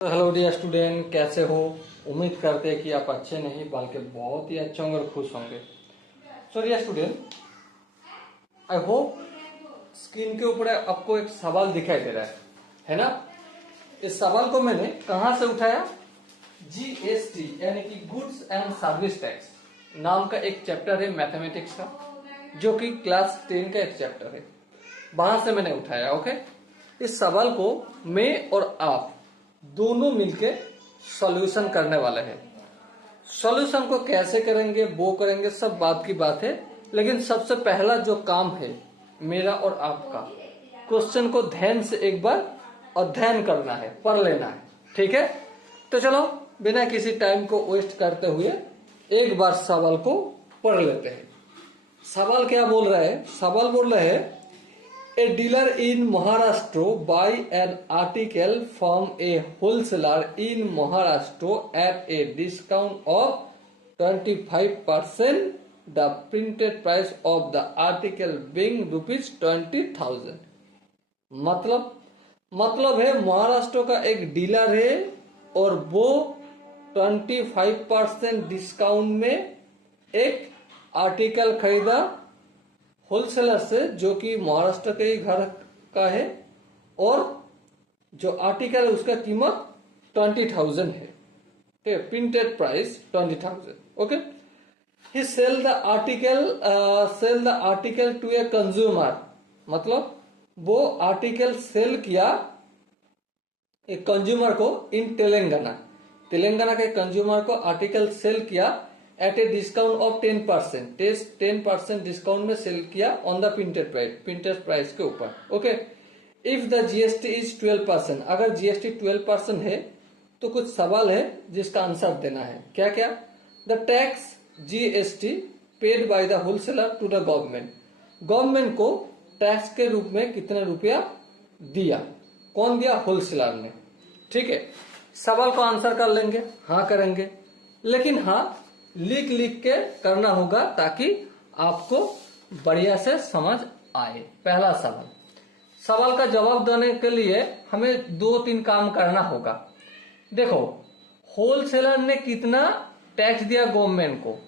तो hello dear student, कैसे हो? उम्मीद करते हैं कि आप अच्छे नहीं बल्कि बहुत ही अच्छे होंगे और खुश होंगे। So dear student, I hope screen के ऊपर आपको एक सवाल दिखाई दे रहा है ना? इस सवाल को मैंने कहां से उठाया? जीएसटी यानी कि गुड्स एंड सर्विस टैक्स नाम का एक चैप्टर है मैथमेटिक्स का, जो कि क्लास 10 का एक चैप्टर है। वहां से मैंने उठाया। ओके, इस सवाल को मैं और आप दोनों मिलके सॉल्यूशन करने वाले हैं। सॉल्यूशन को कैसे करेंगे वो करेंगे, सब बात की बात है। लेकिन सबसे पहला जो काम है मेरा और आपका, क्वेश्चन को ध्यान से एक बार अध्ययन करना है, पढ़ लेना है। ठीक है, तो चलो बिना किसी टाइम को वेस्ट करते हुए एक बार सवाल को पढ़ लेते हैं। सवाल क्या बोल रहा है? सवाल बोल रहा है, A dealer in Maharashtra buy an article from a wholesaler in Maharashtra at a discount of 25%, the printed price of the article being rupees 20,000। मतलब है महाराष्ट्र का एक डीलर है और वो 25% डिस्काउंट में एक आर्टिकल खरीदा होलसेलर से, जो कि महाराष्ट्र के ही घर का है, और जो आर्टिकल है उसका कीमत 20,000 है। ठीक है, printed price 20,000। Okay, he sell the article to a consumer. मतलब वो आर्टिकल सेल किया एक कंज्यूमर को इन तेलंगाना के कंज्यूमर को आर्टिकल सेल किया at a discount of 10%। 10% discount में सेल किया ऑन द प्रिंटेड प्राइस के ऊपर। Okay, if the GST is 12%, अगर जीएसटी 12% है तो कुछ सवाल है जिसका आंसर देना है। क्या क्या? The tax GST paid by the wholesaler to the government को टैक्स के रूप में कितना रुपया दिया? कौन दिया? होलसेलर ने। ठीक है, सवाल को आंसर कर लेंगे, हाँ करेंगे, लेकिन हाँ लिख के करना होगा ताकि आपको बढ़िया से समझ आए। पहला सवाल का जवाब देने के लिए हमें 2-3 काम करना होगा। देखो, होलसेलर ने कितना टैक्स दिया गवर्नमेंट को?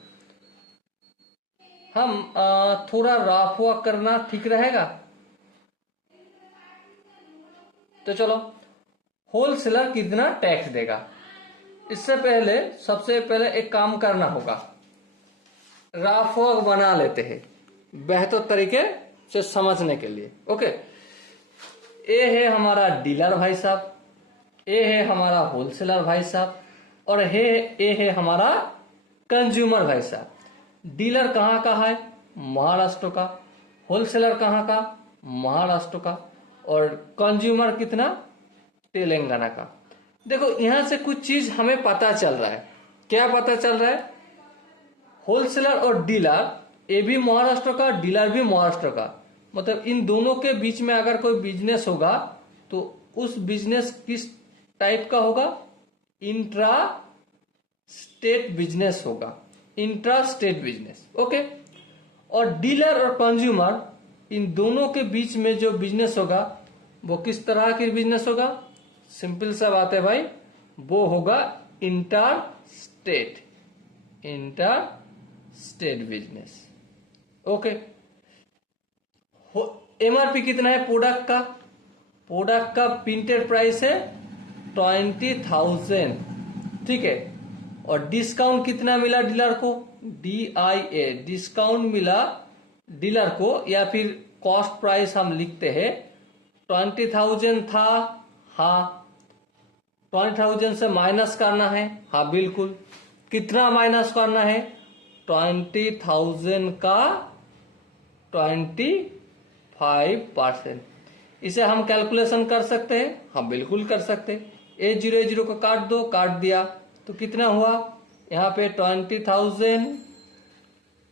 हम थोड़ा रफ वर्क करना ठीक रहेगा। तो चलो, होलसेलर कितना टैक्स देगा, इससे पहले सबसे पहले एक काम करना होगा, रफ वर्क बना लेते हैं बेहतर तरीके से समझने के लिए। ओके, ए है हमारा डीलर भाई साहब, ए है हमारा होलसेलर भाई साहब, और ए है हमारा कंज्यूमर भाई साहब। डीलर कहाँ का है? महाराष्ट्र का। होलसेलर कहाँ का? महाराष्ट्र का। और कंज्यूमर कितना? तेलंगाना का। देखो, यहां से कुछ चीज हमें पता चल रहा है। क्या पता चल रहा है? होलसेलर और डीलर, ये भी महाराष्ट्र का, डीलर भी महाराष्ट्र का। मतलब इन दोनों के बीच में अगर कोई बिजनेस होगा तो उस बिजनेस किस टाइप का होगा? इंट्रा स्टेट बिजनेस होगा, इंट्रा स्टेट बिजनेस। ओके, और डीलर और कंज्यूमर, इन दोनों के बीच में जो बिजनेस होगा वो किस तरह की बिजनेस होगा? सिंपल सा बात है भाई, वो होगा inter estate business. Okay, MRP कितना है प्रोडक्ट का प्रिंटेड प्राइस है 20,000। ठीक है, और डिस्काउंट कितना मिला डीलर को? DIA, डिस्काउंट मिला डीलर को, या फिर कॉस्ट प्राइस हम लिखते हैं 20,000 था। हाँ, 20,000 से माइनस करना है। हाँ बिल्कुल, कितना माइनस करना है? 20,000 का 25%। इसे हम कैलकुलेशन कर सकते हैं। हाँ बिल्कुल कर सकते हैं। A0 को काट दो, काट दिया तो कितना हुआ? यहाँ पे 20,000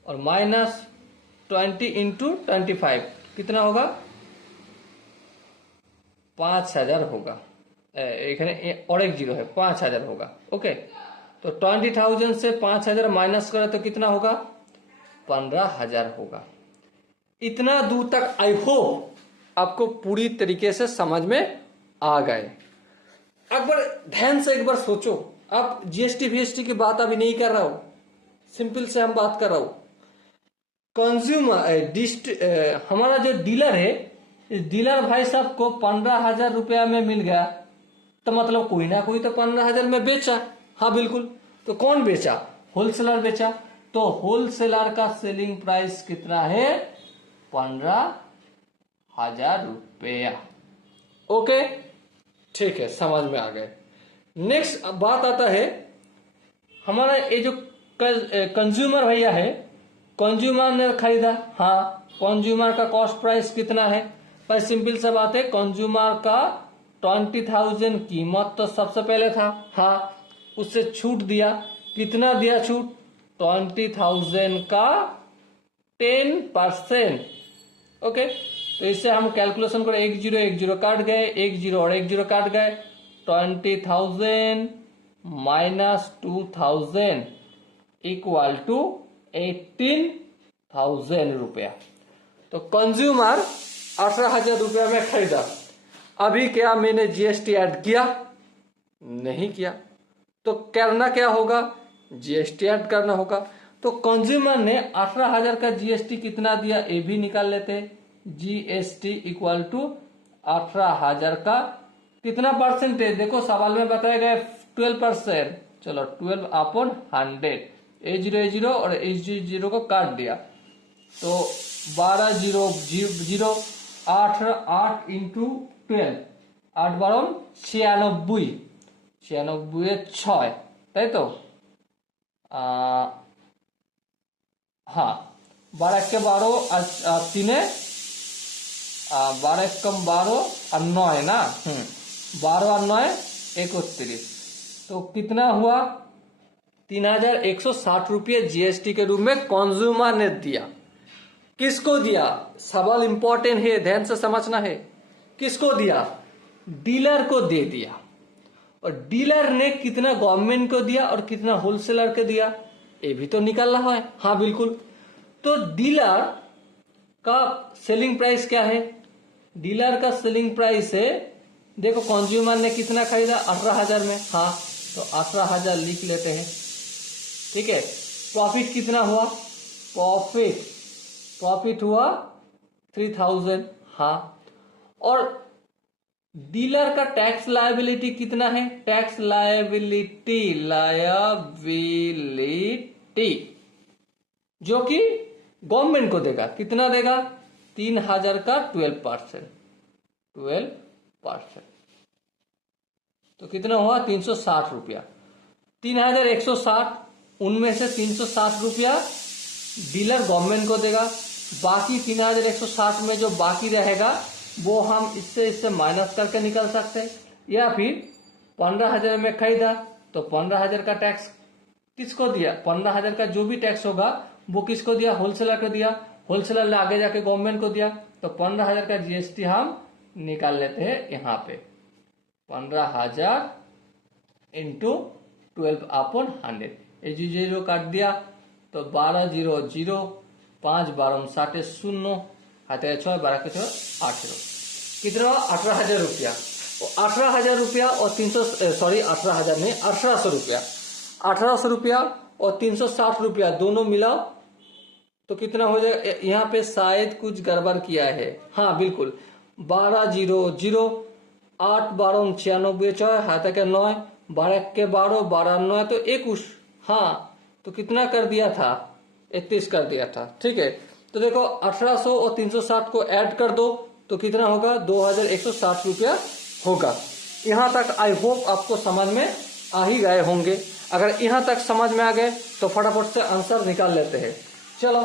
और माइनस 20 इंटू 25 कितना होगा? 5,000 होगा। और एक जीरो है, 5,000 होगा। ओके, तो 20,000 से 5,000 माइनस करें तो कितना होगा? 15,000 होगा। इतना दूर तक आई होप आपको पूरी तरीके से समझ में आ गए। एक बार ध्यान से एक बार सोचो, आप जीएसटी वीएसटी की बात अभी नहीं कर रहा हो, सिंपल से हम बात कर रहा हूं। कंज्यूमर हमारा जो डीलर है, इस डीलर भाई साहब को 15,000 रुपया में मिल गया, तो मतलब कोई ना कोई तो 15,000 में बेचा। हाँ बिल्कुल, तो कौन बेचा? होलसेलर बेचा। तो होलसेलर का सेलिंग प्राइस कितना है? 15,000 रुपया। ओके, ठीक है, समझ में आ गए। नेक्स्ट बात आता है हमारा ये जो कंज्यूमर भैया है, कंज्यूमर ने खरीदा। हाँ, कंज्यूमर का कॉस्ट प्राइस कितना है? भाई सिंपल सा बात है, कंज्यूमर का 20,000 कीमत तो सबसे पहले था। हाँ, उससे छूट दिया। कितना दिया छूट? 20,000 का 10%। ओके, तो इससे हम कैलकुलेशन करें, 1010 काट गए, 10 और 10 काट गए, 20,000 माइनस 2,000 इक्वल टू 18,000 रुपया। तो कंज्यूमर 18,000 रुपया में खरीदा। अभी क्या मैंने जीएसटी ऐड किया? नहीं किया। तो करना क्या होगा? जीएसटी ऐड करना होगा। तो कंज्यूमर ने 18,000 का जीएसटी कितना दिया ये भी निकाल लेते हैं। जीएसटी इक्वल टू 18,000 का कितना परसेंटेज? देखो सवाल में बताया गया 12%। चलो 12/100, A0 और A0 को काट दिया तो 12 0 0 8 8 इंटू 12, 8 12 96, 96 6, তাই তো? हाँ, 12 के 12 और 3 12 कम 12 और 9 है ना। 12 और 9 31, तो कितना हुआ? 3,160 रुपये जीएसटी के रूप में कंज्यूमर ने दिया। किसको दिया? सवाल इंपॉर्टेंट है, ध्यान से समझना है। किसको दिया? डीलर को दे दिया। और डीलर ने कितना गवर्नमेंट को दिया और कितना होलसेलर को दिया, ये भी तो निकालना है। हाँ बिल्कुल। तो डीलर का सेलिंग प्राइस क्या है? डीलर का सेलिंग प्राइस है, देखो कंज्यूमर ने कितना खरीदा? 18,000 में। हाँ, तो 18,000 लिख लेते हैं। ठीक है, प्रॉफिट कितना हुआ? प्रॉफिट हुआ 3,000। हाँ, और डीलर का टैक्स लायबिलिटी कितना है? टैक्स लायबिलिटी जो कि गवर्नमेंट को देगा। कितना देगा? 3,000 का 12%। तो कितना हुआ? 360 रुपया। 3,160, उनमें से 360 रुपया डीलर गवर्नमेंट को देगा। बाकी 3,160 में जो बाकी रहेगा वो हम इससे माइनस करके निकल सकते हैं। या फिर 15,000 में खरीदा तो 15,000 का टैक्स किसको दिया? 15,000 का जो भी टैक्स होगा वो किसको दिया? होलसेलर को दिया। होलसेलर ने आगे जाके गवर्नमेंट को दिया। तो 15,000 का जीएसटी हम निकाल लेते हैं यहाँ पे। 15,000 इंटू 12/100, 0 काट दिया तो 12 0 0, 5 12 60 0, हाथे 6 12 के 6 18, कितना? 18,000 रुपया। 18,000 रुपया और 18,000 नहीं, 1,800 रुपया। 1,800 रुपया और 360 रुपया दोनों मिलाओ तो कितना हो जाएगा? यहाँ पे शायद कुछ गड़बड़ किया है। हाँ बिल्कुल, 12 0 0, 8 12 96 6, हाथ के 9, 12 के 12 12 9 तो 21। हाँ, तो कितना कर दिया था? 31 कर दिया था। ठीक है, तो देखो 1,800 और 360 को ऐड कर दो तो कितना होगा? 2,160 रुपया होगा। यहाँ तक आई होप आपको समझ में आ ही गए होंगे। अगर यहाँ तक समझ में आ गए तो फटाफट से आंसर निकाल लेते हैं। चलो,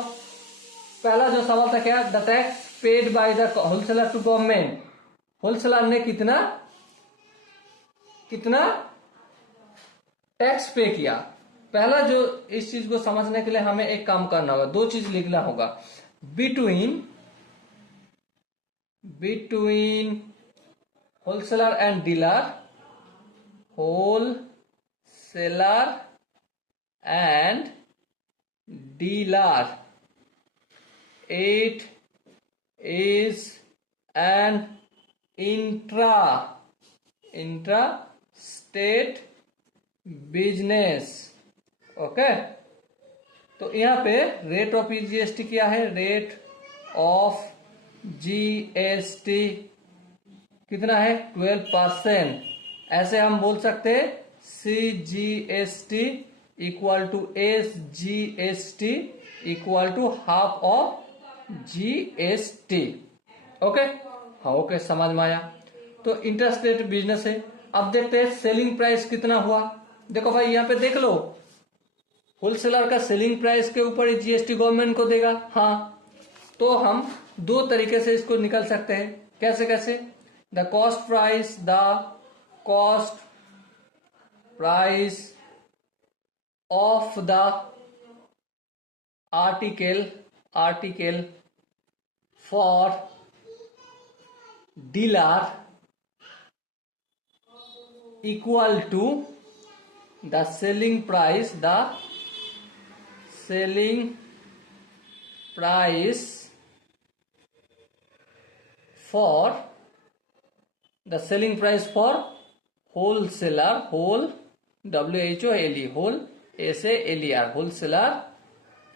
पहला जो सवाल था क्या? The tax paid by the wholesaler to government. Wholesaler ने कितना टैक्स पे किया। पहला जो इस चीज को समझने के लिए हमें एक काम करना होगा, दो चीज लिखना होगा। Between wholesaler and dealer, wholesaler and dealer, it is an intra estate business. Okay, तो यहाँ पे रेट ऑफ जीएसटी क्या है? रेट ऑफ जीएसटी कितना है? 12%। ऐसे हम बोल सकते हैं CGST equal to SGST equal to half of GST। Okay, हाँ ओके, समझ में आया। तो इंटरस्टेट बिजनेस है। अब देखते हैं सेलिंग प्राइस कितना हुआ। देखो भाई यहाँ पे देख लो, होलसेलर का सेलिंग प्राइस के ऊपर जीएसटी गवर्नमेंट को देगा। हाँ, तो हम दो तरीके से इसको निकल सकते हैं। कैसे कैसे? The cost price of the article for dealer equal to the selling price for wholesaler, whole WHOLE, whole SALER, wholesaler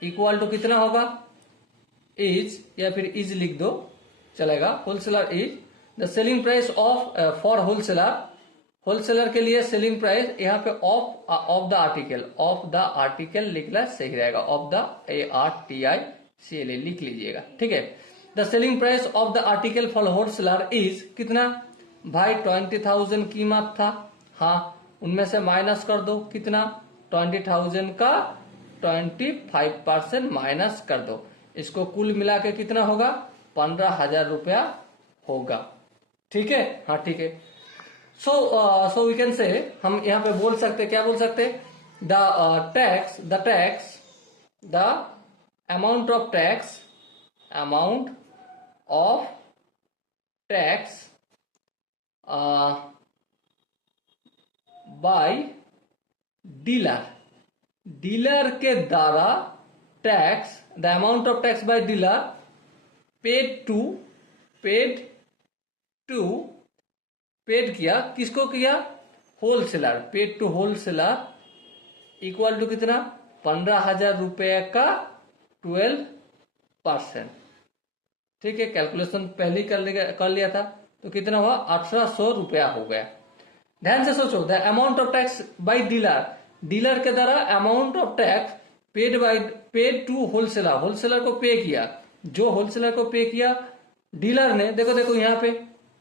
equal to कितना होगा? इज, या फिर इज लिख दो चलेगा। Wholesaler is the selling price of for wholesaler के लिए selling price यहाँ पे ऑफ द आर्टिकल लिखना सही रहेगा। ऑफ द ARTICLE लिख लीजिएगा, ठीक है। The selling price of the article for wholesaler is कितना भाई? 20,000 कीमत था। हाँ, उनमें से माइनस कर दो कितना? 20,000 का 25% माइनस कर दो। इसको कुल मिला के कितना होगा? 15,000 रुपया होगा, ठीक है। हाँ ठीक है। सो वी कैन से, हम यहाँ पे बोल सकते, क्या बोल सकते? The amount of tax by dealer के द्वारा tax, the amount of tax by dealer paid किया, किसको किया? Wholesaler, paid to wholesaler equal to कितना? 15,000 रुपए का 12%, ठीक है। कैलकुलेशन पहले कर लिया था, तो कितना हुआ? 1800 रुपया हो गया। ध्यान से सोचो, the amount of tax by dealer के द्वारा amount of tax paid to wholesaler को पे किया। जो होलसेलर को पे किया डीलर ने, देखो यहाँ पे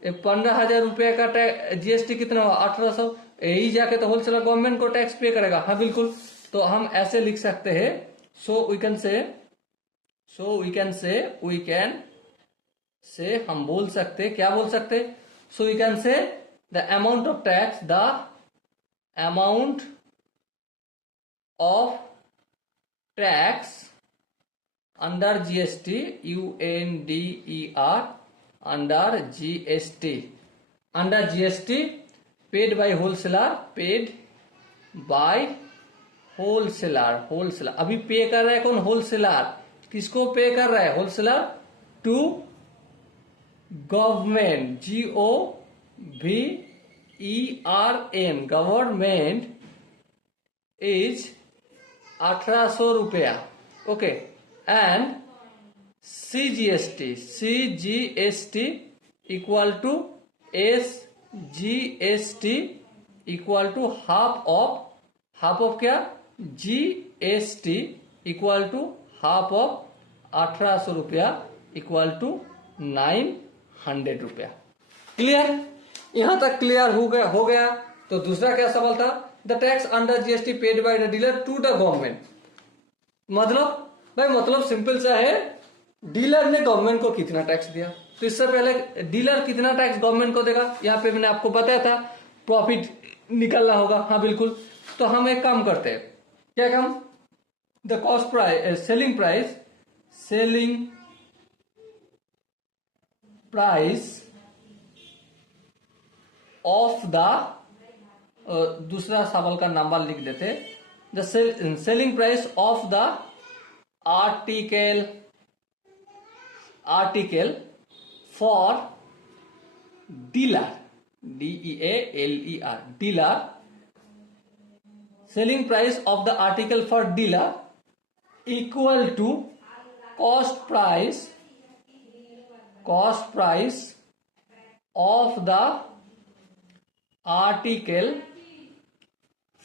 15,000 रुपए का जीएसटी कितना हुआ? 1800। यही जाके तो होलसेलर गवर्नमेंट को टैक्स पे करेगा। हाँ बिल्कुल, तो हम ऐसे लिख सकते हैं। सो वी कैन से हम बोल सकते, क्या बोल सकते? So we can say the amount of tax under GST, UNDER, under GST paid by wholesaler. अभी पे कर रहा है कौन? होलसेलर। किसको पे कर रहा है? Wholesaler to government, GOVERN, government is 1800 रुपया। Okay, and CGST equal to SGST equal to half of क्या? GST equal to half of 1800 रुपया इक्वल टू 900 रुपया। क्लियर? यहां तक क्लियर हो गया। तो दूसरा क्या सवाल था? The tax under GST paid by the dealer to the government. मतलब सिंपल सा है, डीलर ने गवर्नमेंट को कितना टैक्स दिया। तो इससे पहले डीलर कितना टैक्स गवर्नमेंट को देगा, यहाँ पे मैंने आपको बताया था, प्रॉफिट निकलना होगा। हाँ बिल्कुल, तो हम एक काम करते हैं। क्या काम? The cost price, selling price of the, दूसरा सवाल का नंबर लिख देते। The selling price of the article for dealer, DEALER, dealer selling price of the article for dealer equal to cost price of the article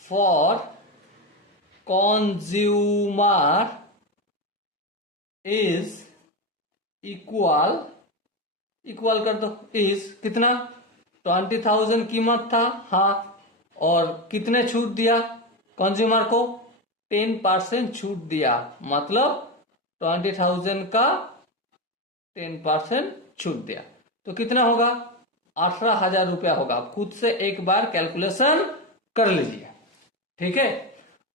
for consumer is equal कर दो, is कितना 20,000 कीमत था, हाँ, और कितने छूट दिया कंज्यूमर को 10% छूट दिया, मतलब 20,000 का 10% छूट दिया, तो कितना होगा 18,000 रुपया होगा। आप खुद से एक बार कैलकुलेशन कर लीजिए, ठीक है।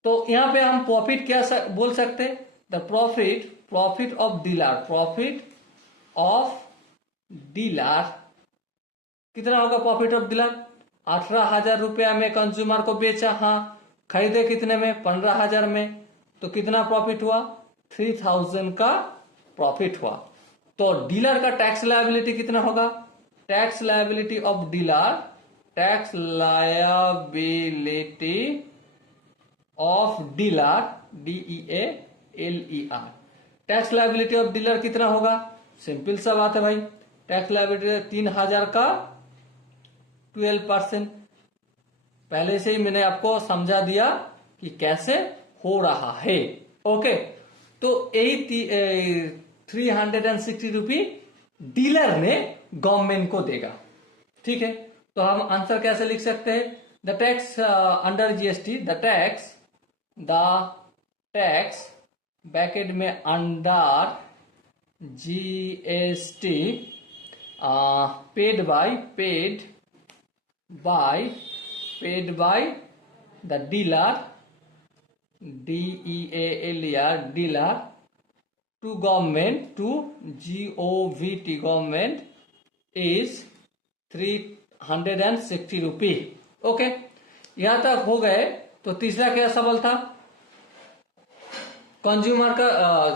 तो यहां पे हम प्रॉफिट क्या बोल सकते, द प्रॉफिट ऑफ डीलर कितना होगा, प्रॉफिट ऑफ डीलर 18,000 रुपया में कंज्यूमर को बेचा, हाँ, खरीदे कितने में 15,000 में, तो कितना प्रॉफिट हुआ 3,000 का प्रॉफिट हुआ। तो डीलर का टैक्स लायबिलिटी कितना होगा, tax liability of dealer, tax liability of dealer DEALER, tax liability of dealer कितना होगा, सिंपल सा बात है भाई, टैक्स लायबिलिटी 3,000 का 12%। पहले से ही मैंने आपको समझा दिया कि कैसे हो रहा है, ओके। तो यही 360 रुपी डीलर ने गवर्नमेंट को देगा, ठीक है। तो हम आंसर कैसे लिख सकते हैं, the tax under GST, the tax bracket में under GST paid by the dealer DEALER dealer to government government is 360 rupee, okay. यहां तक हो गए। तो तीसरा क्या सवाल था, कंज्यूमर का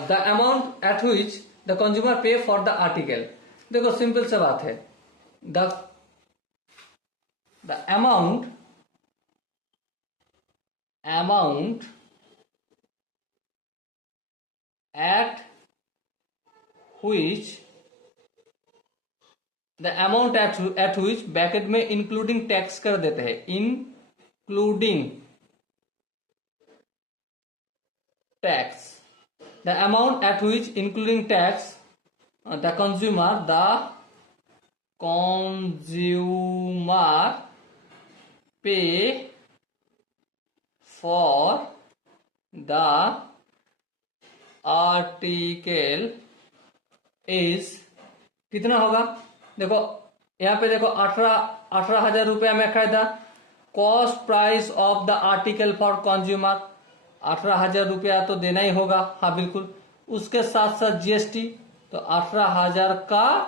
the amount at which the consumer पे फॉर द आर्टिकल। देखो सिंपल सा बात है, the amount at which bracket में इंक्लूडिंग टैक्स कर देते हैं, including tax, the amount at which including tax the consumer पे फॉर द आर्टिकल इज कितना होगा। देखो यहां पे देखो 18,000 रुपया में खरीदा, cost price of the article for consumer 18,000 रुपया तो देना ही होगा, हाँ बिल्कुल। उसके साथ साथ जीएसटी, तो 18,000 का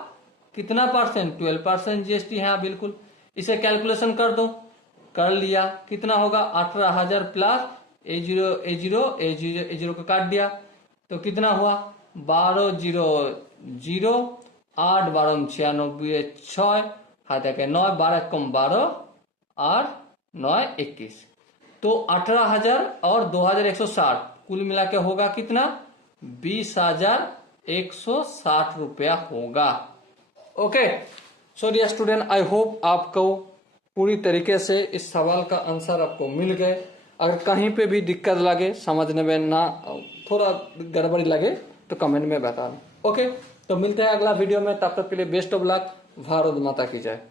कितना परसेंट 12% जीएसटी है, हाँ बिल्कुल। इसे कैलकुलेशन कर दो, कर लिया, कितना होगा 18,000 प्लस A0 को काट दिया, तो कितना हुआ 12,000, 8 12 96, 6 हाथ के 9, 12 कम 12 और 9 21, तो 18,000 और 2,160 कुल मिला के होगा कितना 20,160 रुपया होगा, okay. So dear student, I hope आपको पूरी तरीके से इस सवाल का आंसर आपको मिल गए। अगर कहीं पे भी दिक्कत लगे, समझने में ना थोड़ा गड़बड़ी लगे तो कमेंट में बता दें, ओके। तो मिलते हैं अगला वीडियो में, तब तक के लिए बेस्ट ऑफ लक। भारत माता की जय।